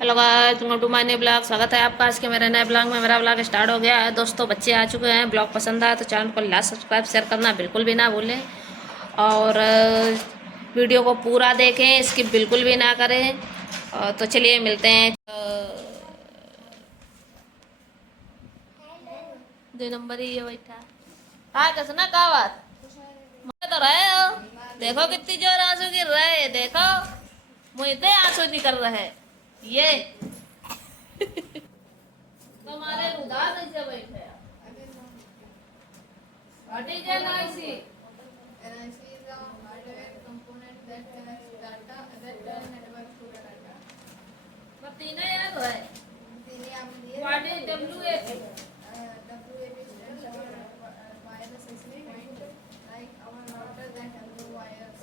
Hello guys, welcome to my new blog. स्वागत है आपका आज के मेरे नए ब्लॉग में। मेरा ब्लॉग स्टार्ट हो गया है दोस्तों। बच्चे आ चुके हैं। ब्लॉग पसंद आया तो चैनल को लाइक सब्सक्राइब शेयर करना बिल्कुल भी ना भूलें। और वीडियो को पूरा देखें, स्किप बिल्कुल भी ना करें। तो चलिए मिलते हैं। 2 नंबर ही है बैठा। हाँ कसना का बात तो रहे हो। देखो कितनी जोर आंसू गिर रहे हैं। देखो मुझे आंसू निकल रहे हैं। ये तुम्हारे उदास ऐसे बैठे हैं। What is NIC? NIC is a hardware component that connects data that network to data. but तीनों याद है। What is WAP? WAP stands for wireless access point, like our router that have no wires.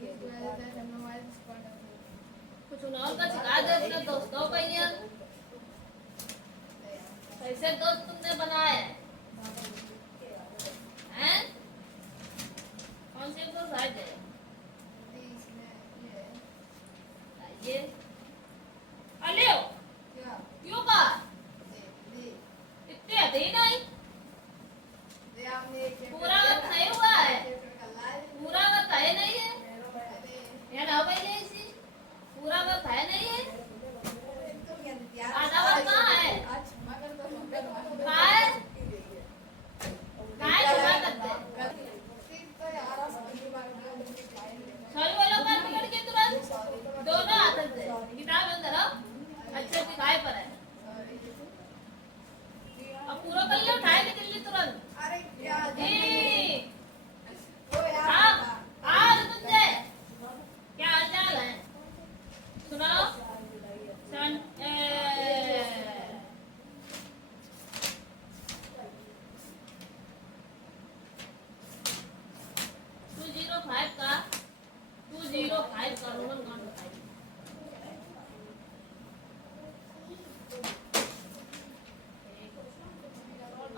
These devices that have no wires contact। कुछ और का सिखा दे अपने दोस्तों को। ये कैसे दोस्त तुमने बनाए हैं? कौन से दोस्त आए थे? ये अलियो क्यों का इतने आते ही नहीं। पूरा वक्त नहीं हुआ है। पूरा वक्त है नहीं है। यार हो गई है इसी। पूरा वक्त है नहीं है। आधा वक्त कहाँ है? कहाँ है? कहाँ है? सुना करते सॉरी बोलो कर पकड़ के तुरंत दोनों हाथ से किताब अंदर आओ। अच्छे दिखाई पर है। अब पूरा कर लो। उठाए के दिल्ली तुरंत। अरे क्या जी हाँ आज तुझे क्या हालचाल है सुनाओ। 205 का रोमन कौन बताइए।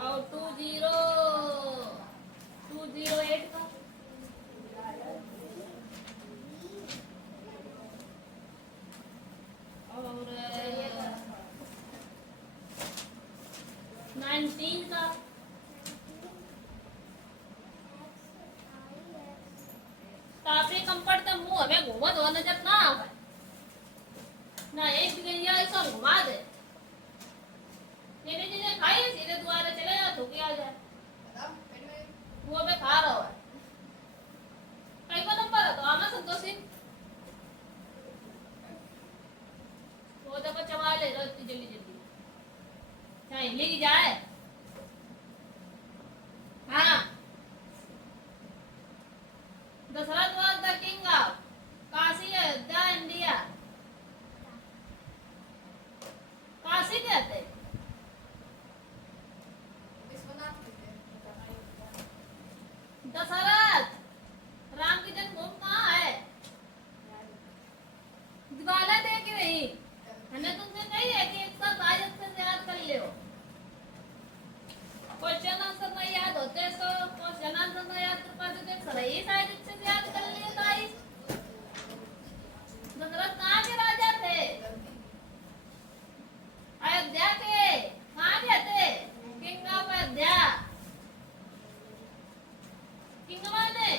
और 208 का और 19 का काफी कंफर्ट तो मुंह हमें घूमा दो नजर ना आवे ना एक गैया ऐसा घुमा दे। मैंने चीजें खाई है सीधे द्वारे चले जाओ थूकी आ जाए। वो पे खा रहा है। कई को नंबर है तो आना संतोषी वो तो चबा ले लो इतनी जल्दी जल्दी चाहे लेगी जाए। हाँ Dasharath was the king of Kashi the India. Kashi कहते दशरथ राम की जन्मभूमि कहाँ है? दिवाला देख रही हमने तुमसे कही है कि एक साथ आयत से याद कर लियो। क्वेश्चन आंसर नहीं याद होते तो क्वेश्चन आंसर नहीं याद कर पाते तो सही शायद से याद कर लिए। गाइस दशरथ कहाँ के राजा थे? अयोध्या के। कहाँ के थे? King of Ayodhya. किंग माने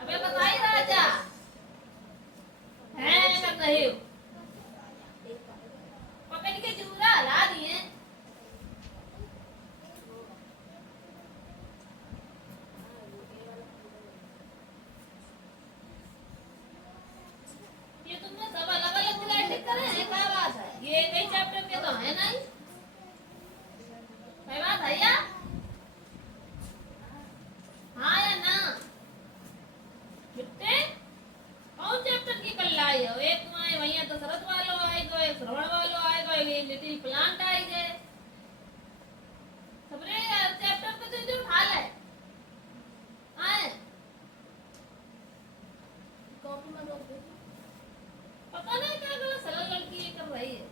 अबे बताइए राजा है कर रही हूँ। पकड़ के जूरा हला दिए। ये तुमने सब अलग अलग सिलेक्ट करे हैं। क्या बात है? ये एक ही चैप्टर के तो है नहीं। क्या बात है या हाँ या ना? बिट्टे कौन चैप्टर की कल लाई हो? एक तुम्हारे भैया दशरथ वालों आएगा, एक श्रवण वालों आएगा, एक लिटिल प्लांट आएगा। सबरे चैप्टर पे तो जो उठा ले आए कॉपी में रोक दे। पता नहीं क्या गलत सरल लड़की ये कर रही है।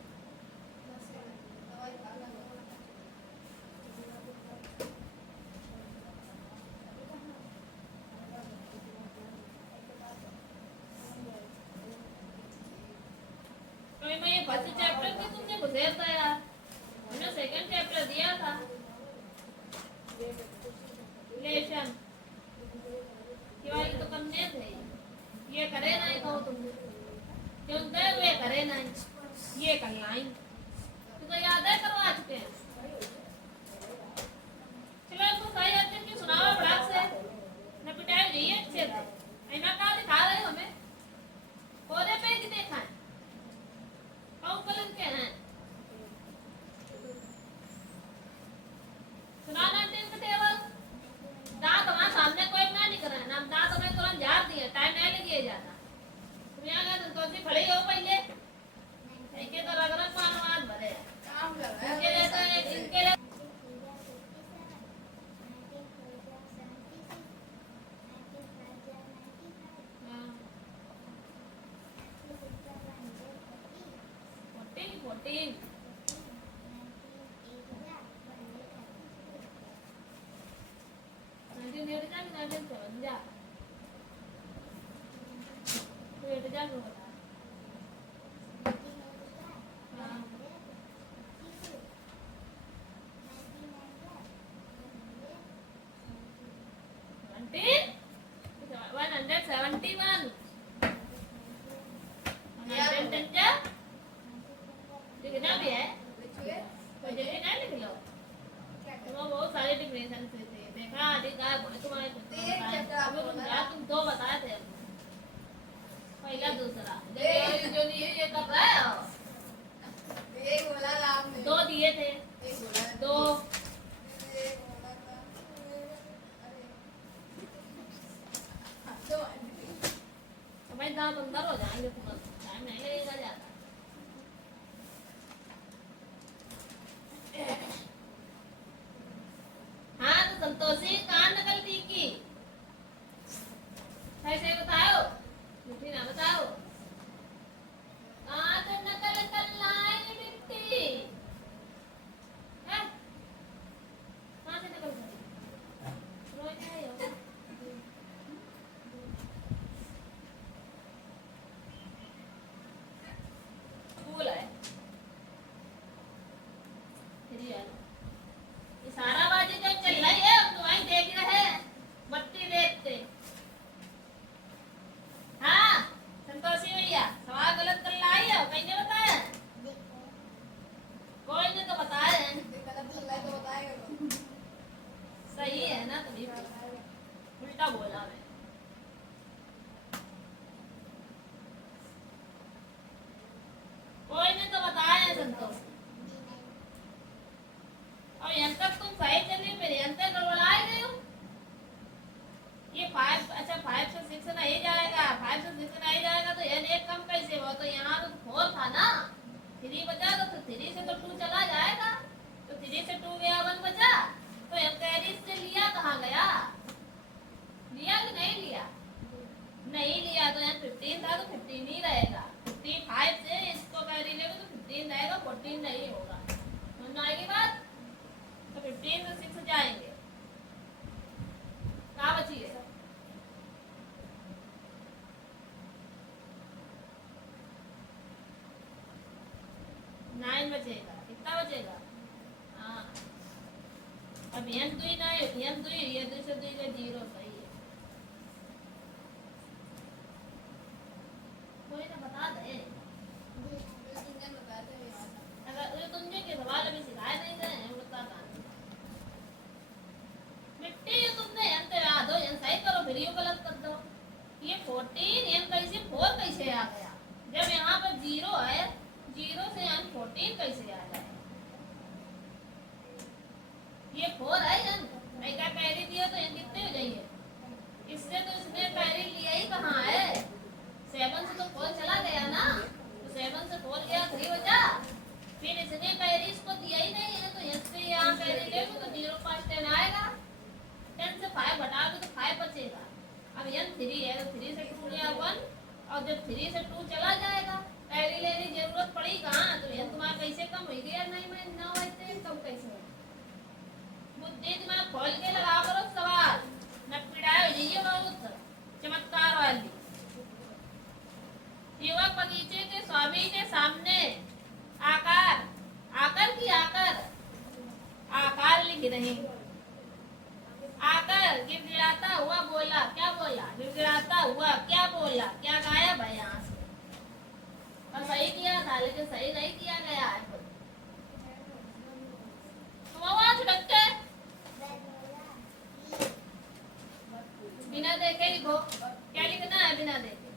फर्स्ट चैप्टर की तुमने घुसेर था यार, हमने सेकंड चैप्टर दिया था लेशन, ये तो करने थे, ये करे नहीं कहो तुम, क्यों गए वे करे नहीं, ये करना ही तो याद है करवा चुके हैं। चलो इसको सही अच्छे की सुनाओ बड़ा से, न पिटाई नहीं है अच्छे से, ऐना कहाँ दिखा रहे हो हमें, कोरे पे की देखा है, कौन कलर के हैं, सुनाना टेबल टेबल, दांत हमारे सामने कोई ना नहीं कर रहा है, ना दांत हमें तुरंत झाड़ दिया, टाइम नहीं लगे जाता, तुम यहाँ का संतोषी खड़े हो पहले, ऐसे तो लग रहा है पानवान भरे, काम कर रहा है, इनके लिए इनके लिए फोर्टीन बहुत सारे डिफरेंस थे, देखा अधिकार बोले तुम्हारे तुम दो बताए थे, पहला दूसरा जो नहीं है ये कब है, एक बोला आपने दो दिए थे, दो भाई दांत अंदर हो जाएंगे, टाइम नहीं लगेगा ज्यादा। हाँ तो संतोषी कहाँ नकल की ऐसे बताओ, मुझे ना बताओ कहाँ तो नकल कर लाई बिट्टी है, कहाँ से नकल कर रोज आए हो स्कूल है सारा बाजी जो चल रही है हम तो वहीं देख रहे हैं, बत्ती देखते। हाँ संतोषी भैया सवाल गलत कर लाई है, कहीं ने बताया, कोई ने तो बताया है, तो बताएगा सही है ना, तभी उल्टा बोला मैं, कोई ने तो बताया है संतोष, और यहाँ तक तुम सही चले, मेरे यहाँ तक गड़बड़ाए गए हो, ये 5 अच्छा 5 से 6 नहीं जाएगा, 5 से 6 नहीं जाएगा तो n एक कम कैसे हुआ, तो यहाँ तो 4 था ना, 3 बचा तो 3 से तो 2 चला जाएगा, तो 3 से 2 गया 1 बचा, तो n कैरी से लिया कहाँ गया, लिया कि नहीं लिया, नहीं लिया तो यहाँ 15 था तो 15 ही रहेगा, 55 से इसको कैरी लेगा तो 15 रहेगा, 14 नहीं होगा, समझ आएगी बात, तो 15 से 6 जाएंगे, कहाँ बची है, नाइन बचेगा, कितना बचेगा, हाँ अब n दुई ना n दुई, ये 2 से 2 का 0 सही है, कोई ना बता दे, अगर तुमने के सवाल अभी सिखाए नहीं गए हैं बता नहीं, मिट्टी ये तुमने अंत याद हो, ये सही करो फिर ये गलत कर दो, ये 14 n कैसे 4 कैसे आ गया, जब यहाँ पर 0 है, 0 से n 14 कैसे आ जाए, ये 4 है n, मैं क्या कैरी दिया तो n कितने हो जाइए, इससे तो इसने कैरी लिया ही कहाँ है, 7 से तो 4 चला गया ना, तो 7 से 4 गया 3 बचा, फिर इसने कैरी इसको दिया ही नहीं है, तो इससे यहाँ कैरी ले तो 0 5 10 आएगा, 10 से 5 घटाओगे तो 5 बचेगा, अब n 3 है तो 3 से 2 गया 1, और जब 3 से 2 चला जाएगा, कैरी लेने की जरूरत पड़ी कहाँ, तो n तुम्हारा कैसे कम हो गया, नहीं मैं 9 बचते कम कैसे हो, बुद्धि दिमाग खोल के लगा करो सवाल, न पिटाए हो जाइए बहुत चमत्कार वाली। युवक बगीचे के स्वामी के सामने जो सही नहीं किया गया है। तुम आवाज रखते बिना देखे लिखो। क्या लिखना है बिना देखे?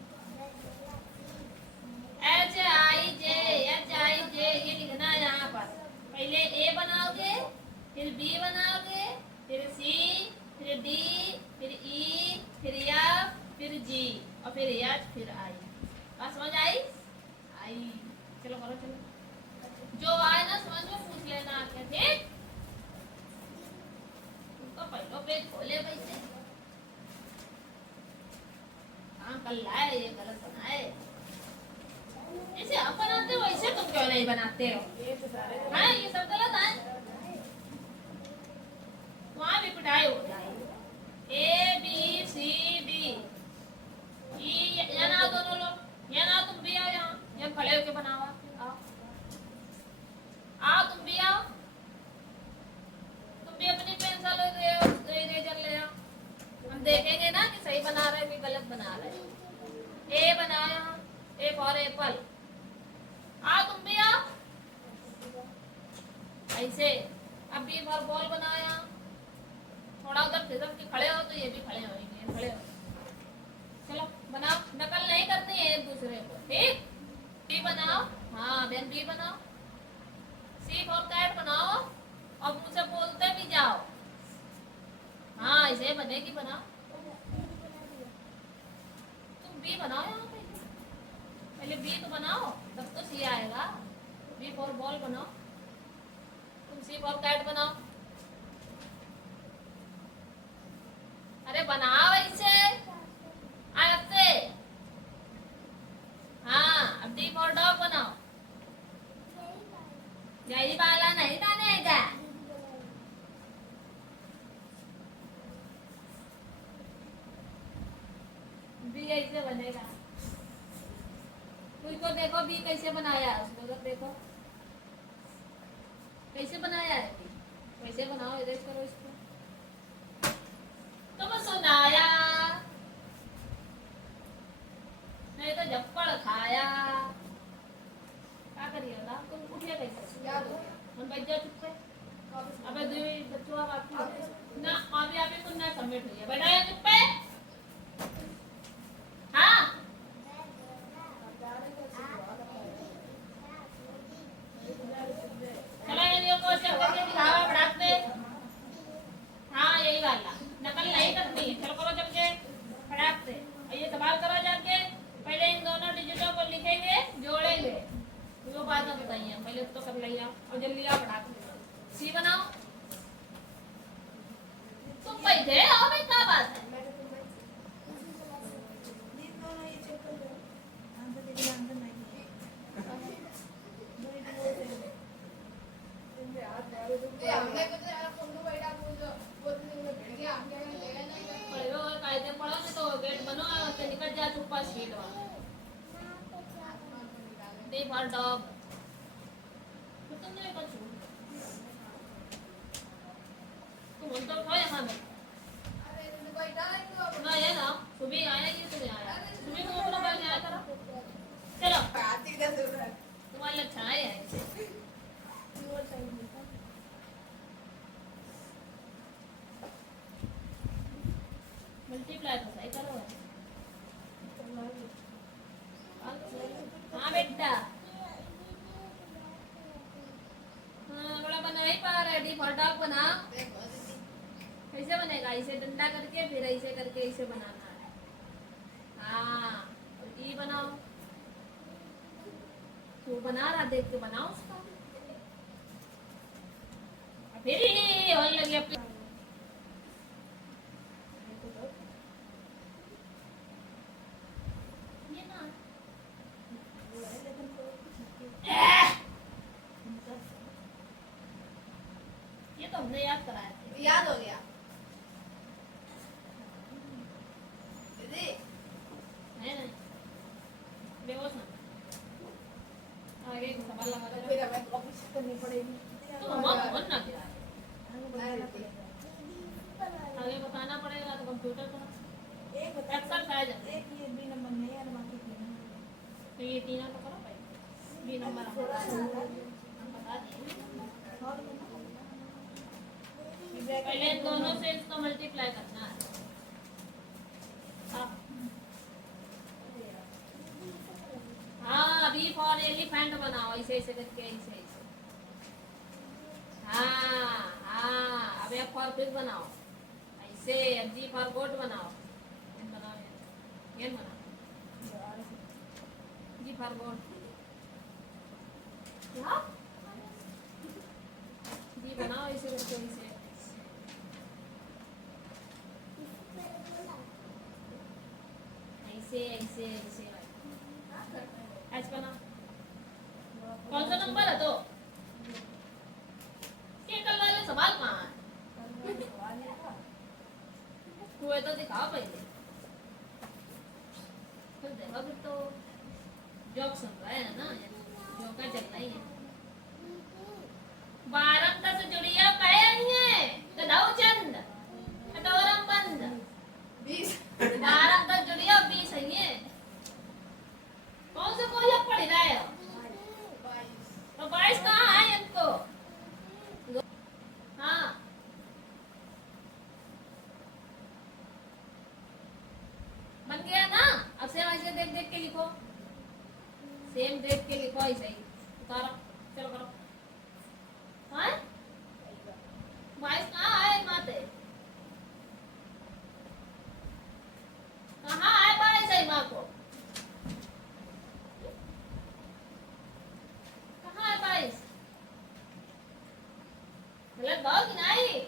HIJ ये लिखना है यहाँ पर। पहले A बनाओगे, फिर B बनाओगे, फिर C, फिर D, फिर E, फिर F, फिर G और फिर H, फिर I। बात समझ आई? आई। चलो करो चलो। जो आए ना समझ में पूछ लेना आके, ठीक? तुमको पहले पेज खोले वैसे। हाँ कल लाए ये गलत बनाए। जैसे आप बनाते हो वैसे तुम क्यों नहीं बनाते हो? हाँ ये सब गलत है। वहाँ भी पिटाई हो जाए। ABCD E या ना दोनों लोग, या ना तुम भी आओ यहाँ, या खड़े होके बनाओ। आओ आओ तुम भी आओ, तुम भी अपनी पेंसिल इरेजर ले आओ। हम देखेंगे ना कि सही बना रहे कि गलत बना रहे। A बनाया, A फॉर एप्पल। आओ तुम भी आओ ऐसे। अब B फॉर बॉल बनाया, थोड़ा उधर खिसक के खड़े हो तो ये भी खड़े होंगे, खड़े हो। चलो बनाओ, नकल नहीं करनी है एक दूसरे को, ठीक? B बनाओ, हाँ बहन B बनाओ। C फॉर कैट बनाओ और मुझसे बोलते भी जाओ। हाँ ऐसे बनेगी, बनाओ। तुम B बनाओ यहाँ पे, पहले B तो बनाओ तब तो C आएगा। B फॉर बॉल बनाओ, तुम C फॉर कैट बनाओ। अरे बनाओ ऐसे आगे। हाँ अब D फॉर डॉग बनाओ। यही वाला नहीं बनेगा। B ऐसे बनेगा। उसको देखो B कैसे बनाया है, उसको तो देखो कैसे बनाया है। कैसे बनाओ, इरेज करो इसको। तुम सुनाया नहीं तो झप्पड़ खाया। क्या करिए ना, तुम उठिए कैसे? हम बच जाओ चुप। अबे दो बच्चों बाकी ना, अभी अभी कुछ ना सबमिट हुई है। बैठा चुप पे। हाँ चलो वीडियो को चेक करके दिखाओ पढ़ाक दे। हाँ यही वाला नकल नहीं करनी है। चलो करो जब के पढ़ाक दे। ये सवाल करो जाके। पहले इन दोनों डिजिटों को लिखेंगे, जोड़ेंगे, वो बाद में बताइए। पहले तो कर लिया और जल्दी आओ पढ़ाक दे। C बनाओ। तुम बैठे आओ भाई, क्या बात है? D for dog. तुम तो खाओ यहाँ में। ना ये ना सुबह आया, ये तो नहीं आया। सुबह को अपना बैग आया करो। चलो तुम्हारे लिए छाए है। मल्टीप्लाई तो सही करो। हाँ बेटा, हाँ बड़ा बना ही पा रहा है। D फॉर डॉग बना। कैसे बनेगा? इसे डंडा करके फिर ऐसे करके इसे बनाना है। हाँ और E बनाओ। तो बना रहा, देख के बनाओ उसका। फिर ही होने लगी अपनी। ये तो हमने याद कराया था। याद हो गया। नहीं बेहोश ना आगे सवाल लगा दे। फिर हमें कॉपी करनी पड़ेगी। तो हम मन ना गिराए, आगे बताना पड़ेगा। तो कंप्यूटर का एक एक्सरसाइज है। एक ये भी नंबर नहीं है, बाकी तीन। तो ये तीन तो करो भाई। बी नंबर हम बता देंगे। पहले दोनों से इसको मल्टीप्लाई करना है। हाँ बी फॉर एलिफेंट बनाओ, ऐसे ऐसे करके, ऐसे ऐसे। हाँ हाँ, अब एफ फॉर फिश बनाओ ऐसे, अब जी फॉर गोट बनाओ, बनाओ ये बनाओ, जी फॉर गोट, क्या जी बनाओ ऐसे करके, ऐसे ऐसे ऐसे ऐसे एच बना। कौन सा नंबर है तो ये कल वाले सवाल कहाँ है? हुए तो दिखाओ पहले, फिर देखो, फिर तो जोक सुन रहा है ना, जोक का चलना ही है। 12 से जुड़िया कहे है गधाऊ चंद कटोरम बंद 20 12 जुड़िया 20 है। कौन से कोई अब पढ़ रहा है? 22 तो 22 कहाँ है इनको? हाँ बन गया ना। अब सेम ऐसे देख देख के लिखो, सेम देख के लिखो ऐसे ही उतारो, चलो करो। हाँ 22 कहाँ है माते? कहाँ है 22 है माँ को? कहाँ है 22? गलत भाव की नहीं।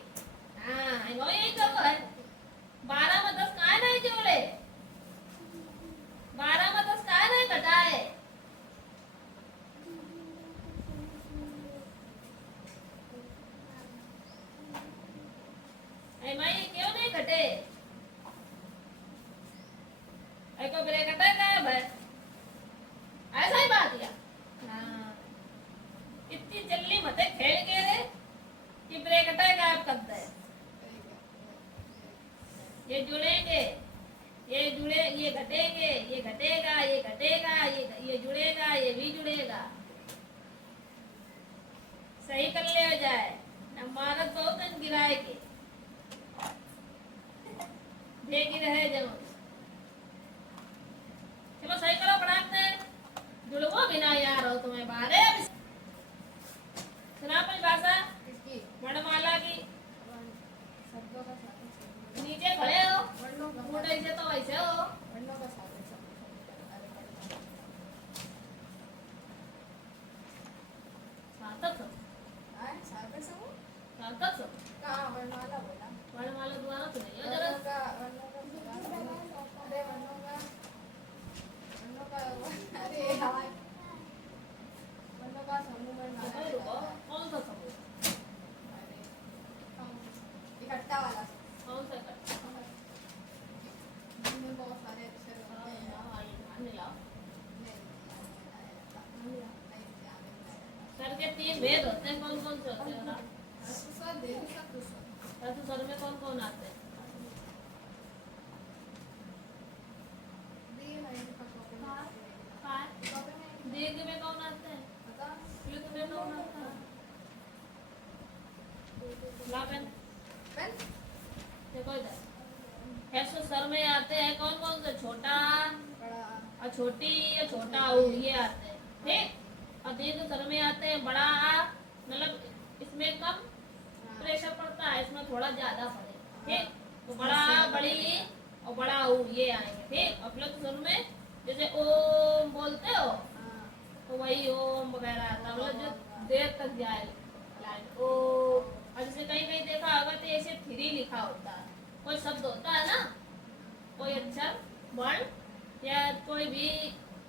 हाँ वो यही करो है। 12 में 10 कहाँ नहीं जोड़े? 12 में 10 कहाँ नहीं घटाए? क्यों नहीं घटे? को ब्रैकेट गायब है, ऐसा ही बात या? हाँ इतनी जल्दी मत खेल के रे कि ब्रैकेट गायब कर दे। ये जुड़ेंगे, ये जुड़े, ये घटेंगे, ये घटेगा, ये घटेगा, ये जुड़ेगा, ये भी जुड़ेगा। सही कर ले हो जाए, भारत बहुत दिन गिराए के देगी रहे जरूर। चलो सही करो पढ़ाते, जुड़वो बिना यार हो तुम्हें बारे। सुना कोई भाषा वर्णमाला की? नीचे खड़े हो, ऐसे तो वैसे हो। वर्णमाला द्वारा तो नहीं है जरा। कौन सा समूह? इकट्ठा वाला कौन सा इकट्ठा? बहुत सारे अक्षर होते हैं। ध्यान मिलाओ। सर के 3 भेद होते हैं, कौन कौन से होते हैं? सर में कौन कौन आते हैं? दीर्घ में कौन आते हैं? युद्ध में कौन आता है? देखो इधर ऐसे सर में आते हैं कौन कौन से? छोटा और छोटी या छोटा ऊ, ये आते हैं ठीक। और दीर्घ सर में आते हैं बड़ा आ, मतलब इसमें कम प्रेशर पड़ता है, इसमें थोड़ा ज्यादा पड़े ठीक। तो बड़ा बड़ी और बड़ा ऊ ये आएंगे ठीक। और प्लस सुर में जैसे ओम बोलते हो तो वही ओम वगैरह आता, मतलब जो देर तक जाए लाइन ओ। और जैसे कहीं कहीं देखा होगा तो ऐसे 3 लिखा होता है, कोई शब्द होता है ना, कोई अक्षर वर्ण या कोई भी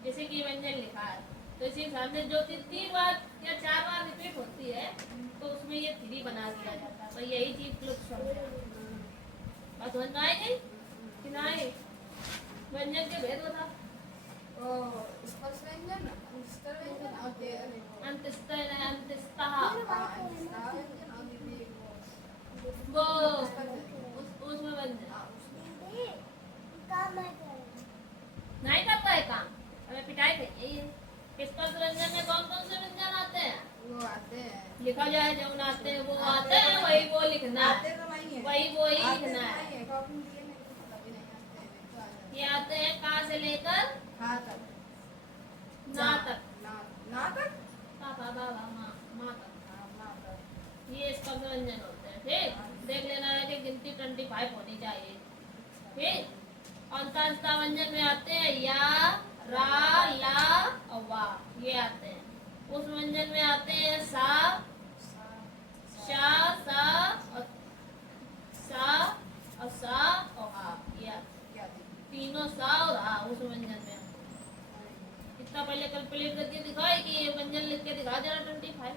जैसे कि व्यंजन लिखा है, तो इसी हिसाब से जो 3 बार या 4 बार रिपीट होती है तो उसमें ये 3 बना दिया जाता है। तो यही चीज प्लस शब्द है। बात समझ में आएगी कि नहीं? व्यंजन के भेद बता। स्पर्श व्यंजन, अंतस्तर व्यंजन और अंतस्तर है, अंतस्तः वो उसमें व्यंजन नहीं करता है काम, हमें पिटाई चाहिए। स्पर्श व्यंजन में कौन कौन से व्यंजन आते हैं? वो आते हैं। लिखा जाए जो आते हैं वो आते हैं, वही वो लिखना आते है, तो नहीं है। वही वो ही आते लिखना तो है। नहीं है, कॉपी दिए नहीं तो कभी नहीं आते हैं, नहीं तो आ जाते ये आते हैं का से लेकर हैं। हाँ तक। ना तक, ना तक। पापा बाबा माँ माँ तक, हाँ, ना तक। ये स्पर्श व्यंजन होते हैं। ठीक, देख लेना है कि गिनती 25 होनी चाहिए। ठीक, और अंतःस्था व्यंजन में आते हैं या, रा, ला और वा, ये आते हैं। उस व्यंजन में आते हैं सा, शा, सा और सा और सा और हा, ये क्या थी? तीनों सा और हा उस व्यंजन में। इतना पहले कैलकुलेट करके दिखाए कि ये व्यंजन लिख के दिखा जरा 25।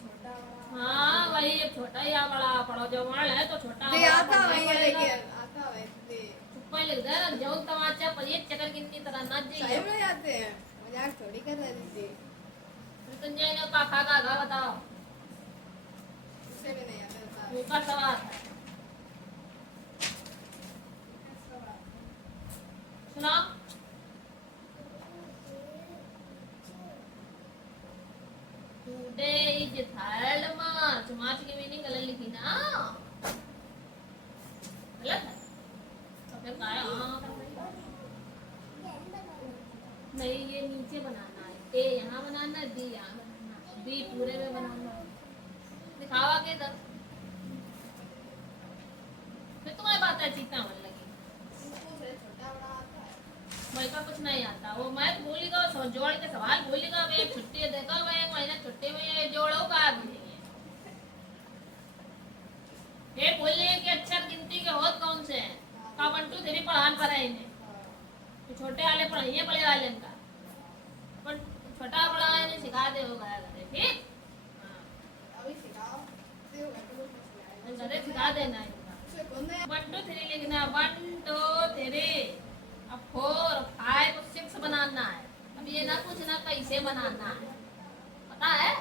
छोटा वाला। हाँ वही, एक छोटा या बड़ा पढ़ो, जो वर्ण है तो छोटा दे बड़ा आता पढ़ना है, पड़ेगा। लेकिन आता है दे। चुप्पा लिख दे, जो तमाचा पर एक चक्कर गिनती तरह ना सही जाइए। में आते हैं, मजाक थोड़ी कर रहे थे। मृत्युंजय ने काका का गा बताओ, उसे भी नहीं आता था। ऊपर सवाल है, सुना। Today is third March, मार्च की मीनिंग गलत लिखी ना, गलत है तो फिर क्या है? हाँ नहीं, ये नीचे बनाना है, ए यहाँ बनाना है, डी यहाँ बनाना है, डी पूरे में बनाना है। दिखावा के इधर, फिर तुम्हारी बात है चीता मन लगी। छोटा बड़ा आता है। मैं का कुछ नहीं आता, वो मैं भूलेगा, जोड़ के सवाल भूलेगा, वे छुट्टी देगा, वे एक महीना छुट्टी में ये जोड़ो का भी नहीं है। ये बोलने कि अक्षर गिनती के होत कौन से हैं, का 1 2 3 पढ़ान पर है इन्हें, तो छोटे वाले पढ़ाइए बड़े वाले का, पर छोटा बड़ा इन्हें सिखा दे हो गया घरे। ठीक, अभी सिखाओ। दे होगा तो कुछ घरे सिखा देना इनका। उसे कौन है? 1 2 3 लिखना, 1 2 3, अब 4 5 6 बनाना है। अब ये ना पूछना कैसे बनाना है, पता है?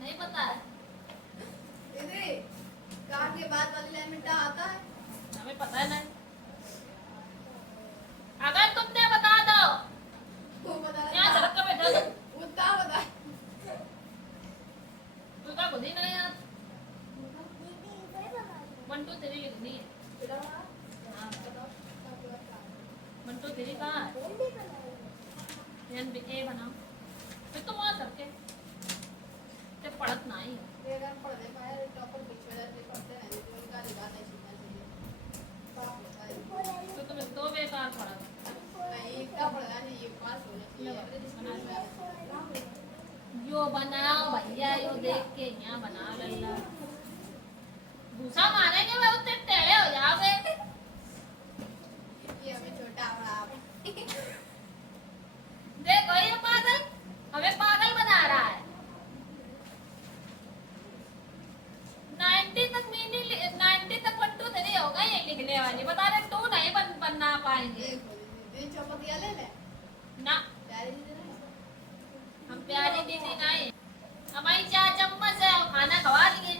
नहीं पता है? दीदी, कार के बाद वाली लाइन में क्या आता है? हमें पता है नहीं। अगर तुमने बता दो, वो बता यहाँ रहा सड़क पे बैठो तो था। वो क्या बता? तुमका खुद ही नहीं यार। 1 2 3 लिखनी है। हाँ, 1 2 3 कहाँ है? ए बनाओ, फिर तुम वहाँ सबके ते पढ़त नहीं हो। बेगान पढ़ दे पाए, टॉपर पीछे रहते पढ़ते नहीं, तो उनका लिखा नहीं सीखना चाहिए। पाप होता है। तो तुम तो बेकार पढ़ा। नहीं, इतना पढ़ना चाहिए, पास होना चाहिए। यो बनाओ भैया, यो देख के यहाँ बना लल्ला। भूसा मारेंगे मैं उतने टेढ़े हो जाओगे। ये हमें छोटा बड़ा देखो ये पागल हमें पागल बना रहा है। 90 तक मीनिंग, 90 तक 1 2 3 होगा ये लिखने वाली, बता रहे 2 नहीं बनना पाएंगे दीदी चौपतिया ले ले। ना। प्यारी दीदी नहीं। हम प्यारी दीदी नहीं, हमारी 4 चम्मच है, खाना खवा देंगे।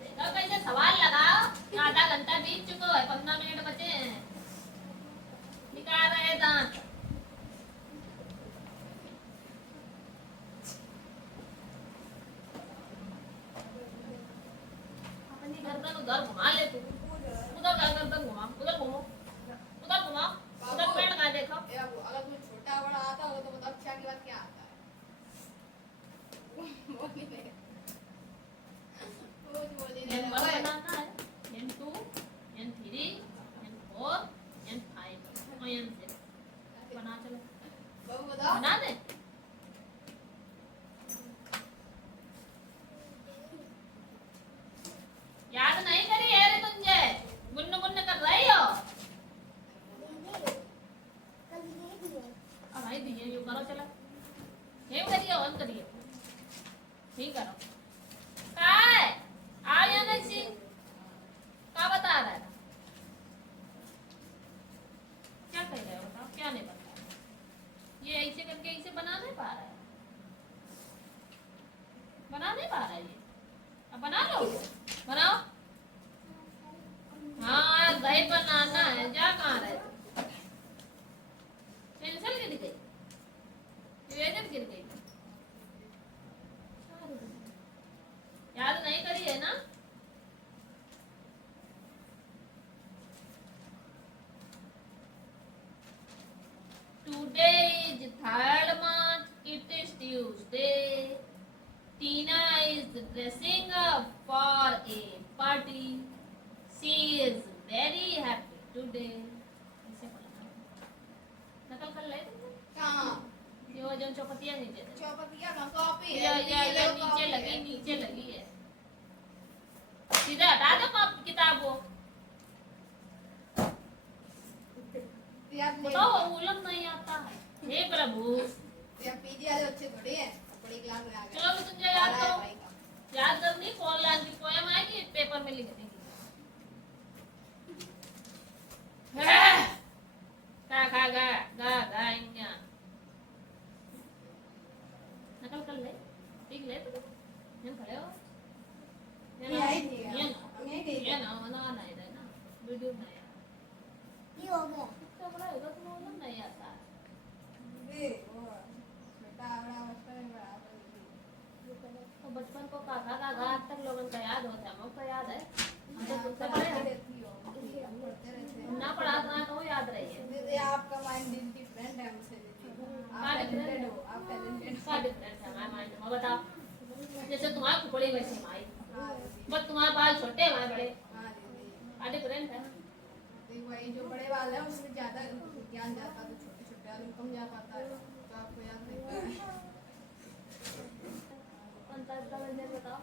देखो कैसे सवाल लगाओ, आधा घंटा बीत चुका है, 15 मिनट बचे हैं। निकाल रहे दांत। अपनी गर्दन उधर घुमा ले तू, उधर का गर्दन घुमा, उधर घुमो, उधर घुमा, उधर पेड़ का देखो। ए बाबू, अगर तुम्हें छोटा बड़ा आता होगा तो बताओ क्या के बाद क्या आता है? बोली नहीं। कुछ बोली नहीं। n1 बनाना है, n2, n3, n4, n5 और n6 बना चलो। बाबू बताओ। बना दे। याद नहीं करी है रे तुझे, गुन्न गुन्न कर रही हो। अब भाई दिए यू करो, चलो हेम करिए, ऑन करिए, ठीक करो। का है आ या नहीं सी, का बता रहा है? क्या कह रहे हो बताओ, क्या नहीं बता रहा? ये ऐसे करके ऐसे बना नहीं पा रहा है, बना नहीं पा रहा है ये। अब बना लो, बनाओ। हाँ गए बनाना है, जा कहाँ रहे? Tina is dressing up for a party. She is very happy today. ऐसे बोलना। नकल कर ले तुमने? कहाँ ये वो जो चौपटिया नीचे थे। चौपटिया का कॉपी है ये नीचे लगी है। सीधा हटा दो किताब को। याद नहीं बताओ उलम नहीं आता है। हे प्रभु। या पीजी वाले अच्छे थोड़ी हैं बड़ी क्लास में आ गए चलो मैं तुझे याद करो। याद करनी पॉल लाइन की पोएम आएगी पेपर में लिख देंगे। गाएंगे। नकल कर ले। ठीक ले तुम। हम खड़े हो। ये ना मना नहीं देना। वीडियो नहीं यार। ये हो गया तो बड़ा होगा तुम उलम नहीं आता। दे वो बेटा बड़ा बचपन में बड़ा तो बचपन को काका आज तक लोगों का याद होता है हमको याद है हम तो खुद से पढ़ते पढ़े हैं। रहती हो हम पढ़ते रहते हैं ना पढ़ा तो ना तो याद रही है दीदी आपका माइंड डिफरेंट है हमसे दीदी आप टैलेंटेड हो आप टैलेंटेड का डिफरेंस है हमारे माइंड में बताओ जैसे तुम्हारी खुपड़ी वैसे हमारी हाँ दीदी बस तुम्हारे बाल छोटे हमारे बड़े हाँ दीदी का डिफरेंस है दीदी वही जो बड़े वाले हैं उसमें ज्यादा ज्ञान जाता है तो छोटे छोटे वाले में कम जा पाता है तो आपको याद नहीं पता है पंचायत का व्यंजन बताओ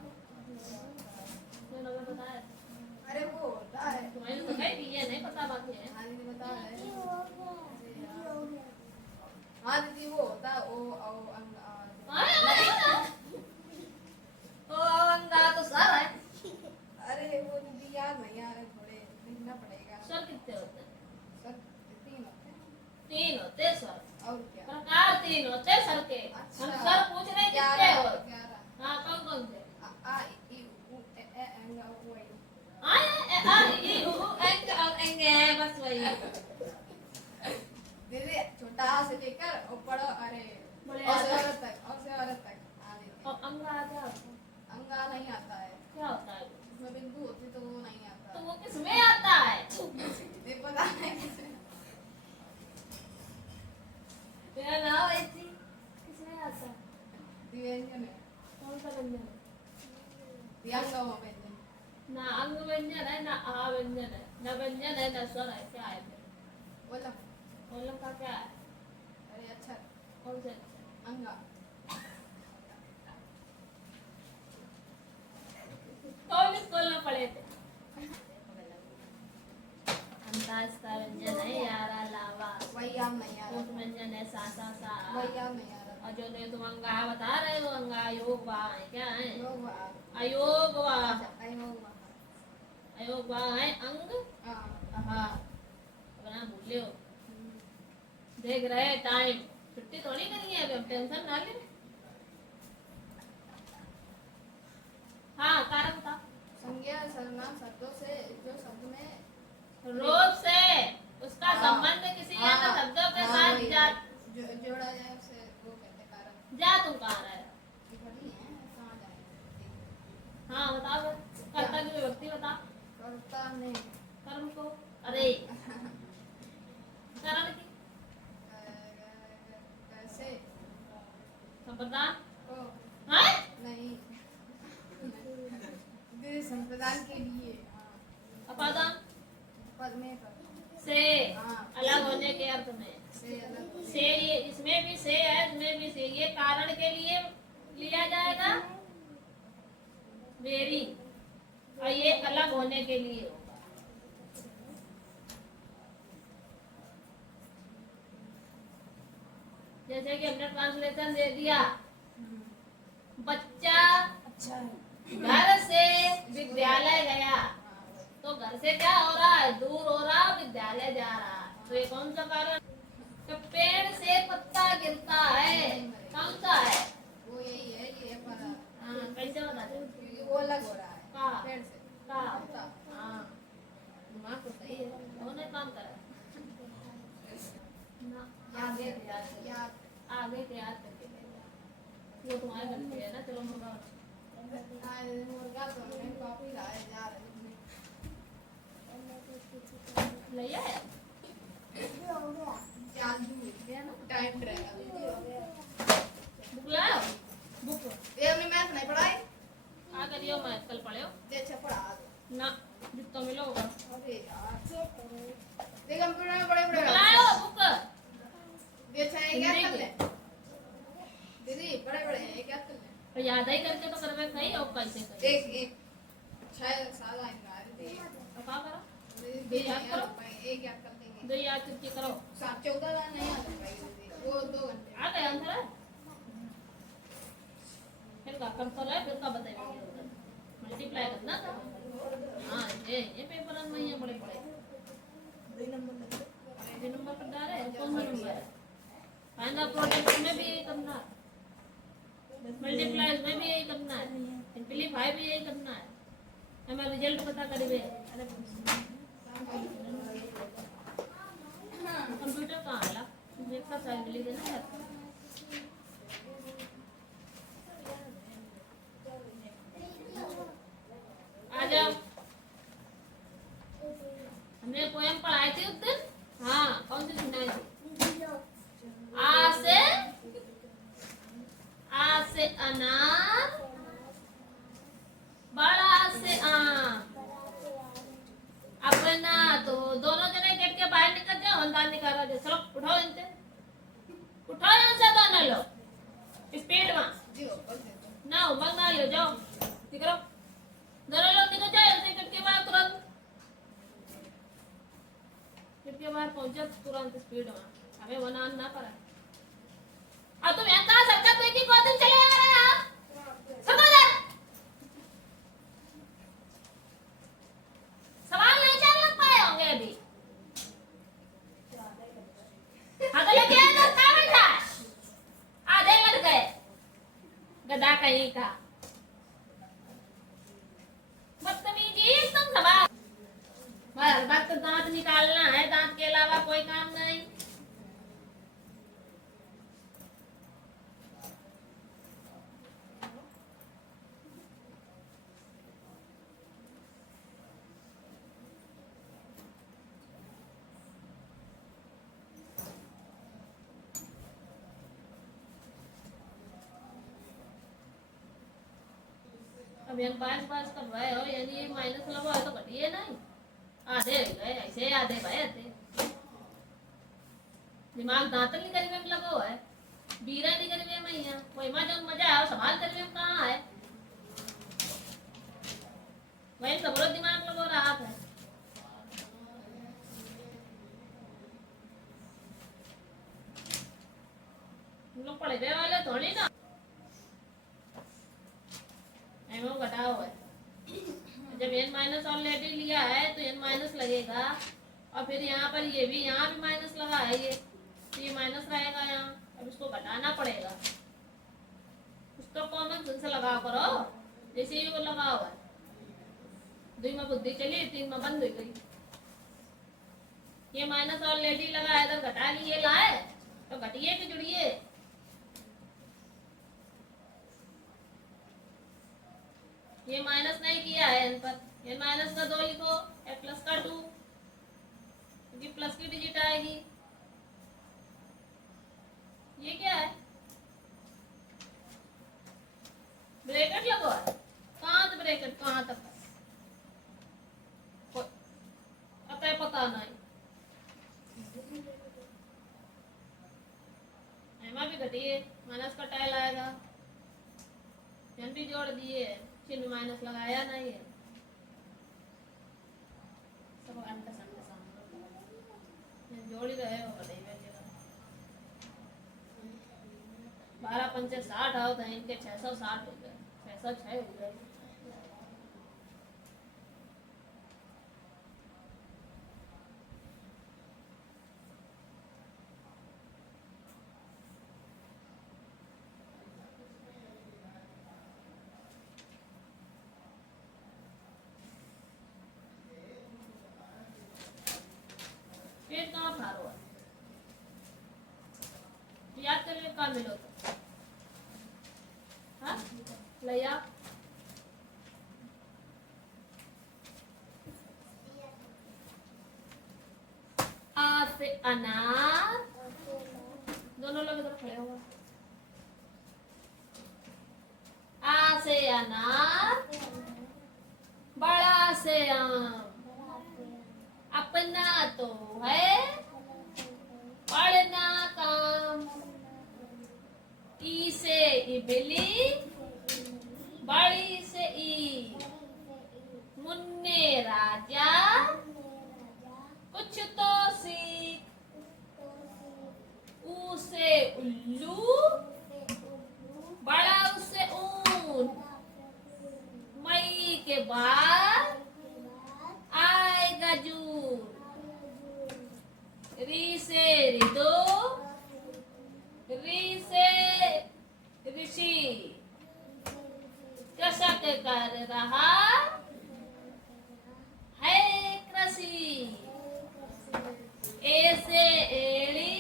जो लोगों ने बताया अरे वो होता है तुम्हारे तो कहीं भी ये नहीं पता बाकी है हाँ दीदी बता रहे हैं हाँ दीदी वो होता है ओ ओ अंगा तो सर है अरे वो दीदी याद नहीं आ रहे थोड़े लिखना पड़ेगा सर कितने होते हैं सर तीन होते हैं तीन होते हैं सर और क्या प्रकार तीन होते हैं सर के अच्छा। हम सर पूछ रहे हैं कितने हो 11 हाँ कौन कौन से आ ई उ ए ए अंगा वही बस वही दीदी छोटा से लेकर ऊपर अरे बड़े और से आगे। औरत तक हाँ दीदी और अंगा क्या होता है अंगा नहीं आता है क्या होता है उसमें बिंदु होती तो वो नहीं आता तो वो किसमें आता है दीदी पता नहीं किसमें मेरा नाम ऐसी किसमें आता है दिव्यांजन है कौन सा व्यंजन है दिव्यांगों में व्यंजन ना अंग व्यंजन है ना आ व्यंजन है ना व्यंजन है ना स्वर है क्या है फिर बोला ओलम का क्या है अरे अच्छा कौन से अंगा कौन स्कूल में पढ़े थे अंदाज का व्यंजन है यारा लावा वही याद नहीं आ उस रहा व्यंजन है सा वही याद नहीं आ रहा और जो ने तुम अंगा बता रहे हो अंगा योग वा है क्या है योग वा अयोग वा योग वा अयोग वा है अंग हाँ हाँ अपना भूले हो देख रहे टाइम छुट्टी थोड़ी करी है अभी हम टेंशन ना ले हाँ कारण बता संज्ञा सर्वनाम शब्दों से जो शब्द में रूप से उसका हाँ। संबंध किसी अन्य हाँ। शब्दों के हाँ, साथ वही। जा जोड़ा जाए उसे वो कहते हैं कारण जा तुम कहाँ रहे ये खड़ी है कहाँ जाएंगे हाँ बताओ कर्ता की विभक्ति बता करता नहीं कर्म को अरे करण की कैसे संप्रदान को हाँ नहीं दीदी संप्रदान के लिए हाँ अपादान पद में पर से हाँ अलग होने के अर्थ में से अलग हो से ये इसमें भी से है इसमें भी से ये कारण के लिए लिया जाएगा वेरी और ये अलग होने के लिए होगा जैसे कि हमने ट्रांसलेशन दे दिया बच्चा अच्छा है घर से विद्यालय गया तो घर से क्या हो रहा है दूर हो रहा विद्यालय जा रहा है तो ये कौन सा कारण तो पेड़ से पत्ता गिरता है कौन सा है वो यही है ये पर हाँ कैसे बता दे क्योंकि वो अलग हो रहा है हाँ। पेड़ से का पत्ता। हाँ दिमाग तो सही है उन्होंने काम करा ना आगे याद आगे के याद करके भेजा। वो तुम्हारे घर पे है ना चलो मुर्गा मुर्गा तो हमने कॉपी लाए जा रहे ले आए चालू गया ना टाइम ट्रैवल बुक लाओ बुक ये हमने मैथ नहीं पढ़ा आधा ही करके तो करवे कहीं और कैसे करें एक 6 साल आएगा थे तो क्या करो दो याद करो एक याद कर लेंगे 2 याद करके करो 14 नहीं आ पाएगी वो 2 घंटे आ गए अंदर फिर का कर तो रहे फिर का बताइए मल्टीप्लाई करना था हाँ ये पेपर में ये बड़े बड़े 2 नंबर पर डाले कौन सा नंबर है फाइंड द प्रोडक्ट में भी यही करना है मल्टीप्लाई में भी यही करना है सिंपलीफाई भी यही करना है हमें रिजल्ट पता करिए कंप्यूटर कहाँ है ला एक्सरसाइज मिली थी ना आ जाओ हमने पोएम पढ़ाई थी उस दिन हाँ कौन सी सुनाई थी आ से अनार बड़ा से आम अपना तो दोनों जने गेट के बाहर निकल जाओ अंदर निकाला जाए चलो उठाओ इनसे उठाओ यहाँ से दोनों लोग स्पीड में ना उमंग ना ले जाओ निकलो दोनों लोग निकल जाओ ऐसे गेट के बाहर तुरंत गेट के बाहर पहुंच जाओ तुरंत स्पीड में हमें बनाना ना पड़ा अब तुम यहाँ कहाँ सरकार तो एक ही दिन चले आ रहे हैं समझ आ सवाल नहीं चल लग पाए होंगे अभी अगले के अंदर क्या बैठा आधे लग गए गधा कहीं का बदतमीजी एकदम सवाल हर वक्त दांत निकालना है दांत के अलावा कोई काम नहीं अब यहाँ पास कर रहे हो यानी माइनस लगो है तो घटिए नहीं आधे गए ऐसे आधे भाई आधे दिमाग दांतन निकल में लगो है बीरा निकल में यहाँ कोई मजा है सवाल करने में कहाँ है वही सबरो दिमाग लगो रहा है लोग पढ़े हुए वाले थोड़ी ना एमओ घटाओ है जब n माइनस ऑलरेडी लिया है तो n माइनस लगेगा और फिर यहाँ पर ये भी यहाँ भी माइनस लगा है ये तो ये माइनस रहेगा यहाँ अब इसको घटाना पड़ेगा उसको कॉमन सेंस से लगाओ करो जैसे ये वो लगा हुआ है 2 में बुद्धि चली 3 में बंद हो गई ये माइनस ऑलरेडी लगा है इधर घटा लिए लाए तो घटिए कि जुड़िए ये माइनस नहीं किया है n पर n माइनस का 2 लिखो f प्लस का 2 क्योंकि प्लस की डिजिट आएगी ये क्या है ब्रैकेट लगो है कहाँ से ब्रैकेट कहाँ तक है पता नहीं एमा भी घटिए माइनस का टाइल आएगा n भी जोड़ दिए चिन्ह माइनस लगाया नहीं है सब अंत सामने जोड़ ही रहे हो बताइए 12 पंचे 60 आओ तो इनके 660 हो गए 606 हो गए पेट कहाँ फारो है याद कर ले कहाँ मिलो तो हाँ लिया आ से अनार दोनों लोग इधर खड़े हुए आ से अनार बड़ा से आम अपना तो है पढ़ना काम ई से इबली उल्लू, बड़ा उससे ऊन, मई के बाद आएगा जून, री से ऋतु, री से ऋषि, कृषक कर रहा है कृषि, ऐसे एड़ी,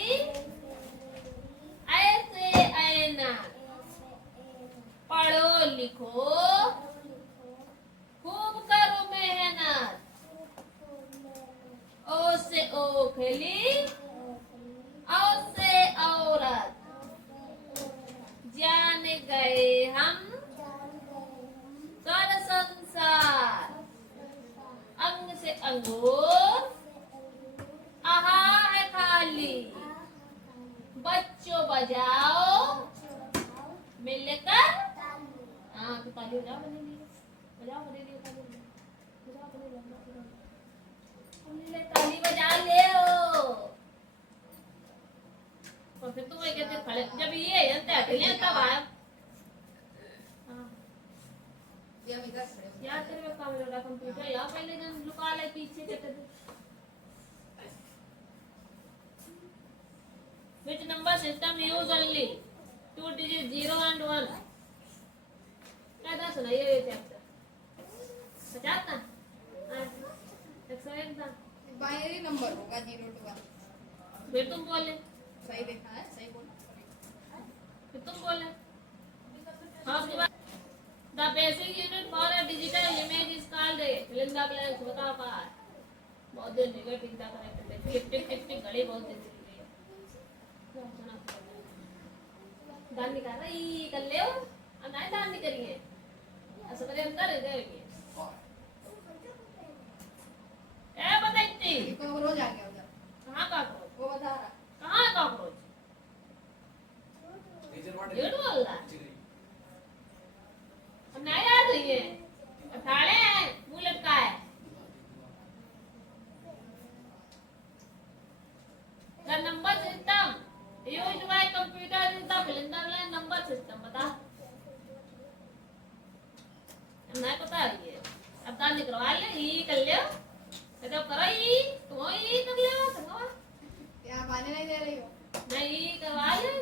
ऐसे ऐना, पढ़ो लिखो, खूब करो मेहनत, ओ से ओखली, औ से औरत, जान गए हम कर संसार, अंग से अंगूर, आहा है खाली, बच्चों बजाओ मिलकर, हाँ तो ताली बजाओ, बजाओ ताली बजा ले और फिर तुम कहते खड़े जब ये अकेले तब आया यार तेरे में काम लगा कंप्यूटर या पहले जन लुका ले पीछे चटे which number system use only 2 digits 0 and 1 क्या सुनाइए ये चैप्टर 50 ना 101 था बाइनरी नंबर होगा 0 to 1 फिर तुम बोले सही देखा है सही बोला फिर तुम बोले हाँ the basic unit for a digital image is called a fill in the blanks बताओ कहाँ है बहुत देर निकल टिक टाक करते टिक घड़ी बहुत देर निकल गई दान निकाल रही कर ले और नहीं दान नहीं करिए ऐसा करे अंदर है देंगे ए बता इतनी कॉकरोच आ गया उधर कहाँ कॉकरोच वो बता रहा कहाँ है कॉकरोच झूठ बोल रहा हम नहीं याद हुई है अठाड़े हैं मुंह लटका है the number system used by computer is the cylinder number system बता नहीं पता ये अब दान निकलवा ले ये कर ले तो करो ये तो ये कर ले तो क्या पानी नहीं दे रही हो नहीं करवा ले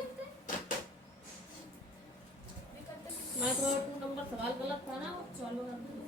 मैं तो 2 नंबर सवाल गलत था ना सॉल्व कर